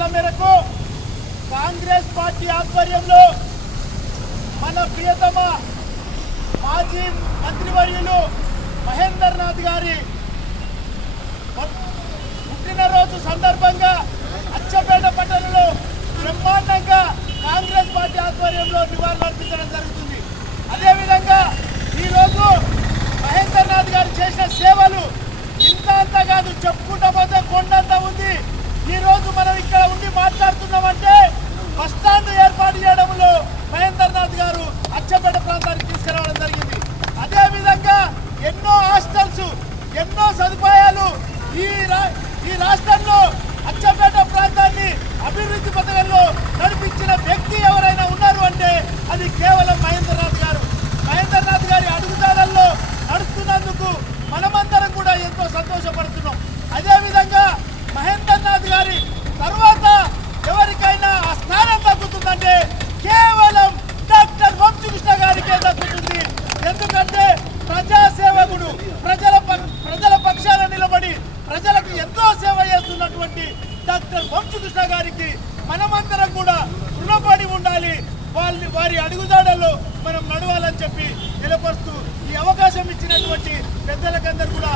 ఆదేశాల మేరకు కాంగ్రెస్ పార్టీ ఆధ్వర్యంలో మన ప్రియతమ మాజీ మంత్రివర్యులు మహేందర్నాథ్ గారి పుట్టినరోజు సందర్భంగా అచ్చపేట పట్టణంలో బ్రహ్మాండంగా కాంగ్రెస్ పార్టీ ఆధ్వర్యంలో నివాళులర్పించడం జరుగుతుంది. అదేవిధంగా ఈరోజు మహేందర్నాథ్ గారు చేసిన సేవలు ఇంత అంత కాదు, చెప్పుకుంటా పోతే కొండంత ఉంది. ఈరోజు మనం ఇక్కడ ఉండి మాట్లాడుతున్నామంటే బస్టాండ్ ఏర్పాటు చేయడంలో మహేందర్నాథ్ గారు అచ్చపేట ప్రాంతానికి తీసుకురావడం జరిగింది. అదేవిధంగా ఎన్నో హాస్టల్స్, ఎన్నో సదుపాయాలు ఈ రాష్ట్రంలో అచ్చపేట ప్రాంతాన్ని అభివృద్ధి పథకంలో నడిపించిన వ్యక్తి ఎవరైనా ఉన్నారు అంటే అది కేవలం మహేందర్నాథ్ గారు. మహేందర్నాథ్ గారి అడుగుజాడల్లో నడుస్తున్నందుకు మనమందరం కూడా ఎంతో సంతోషపడుతున్నాం. అదేవిధంగా మహేందర్నాథ్ గారి తర్వాత ఎవరికైనా ఆ స్థానం దక్కుతుందంటే కేవలం డాక్టర్ వంశీకృష్ణ గారికే దక్కుతుంది. ఎందుకంటే ప్రజాసేవకుడు, ప్రజల పక్షాన నిలబడి ప్రజలకు ఎంతో సేవ చేస్తున్నటువంటి డాక్టర్ వంశీకృష్ణ గారికి మనమందరం కూడా రుణపడి ఉండాలి. వారి అడుగుజాడల్లో మనం నడవాలని చెప్పి నిలబడుతూ ఈ అవకాశం ఇచ్చినటువంటి పెద్దలకందరూ కూడా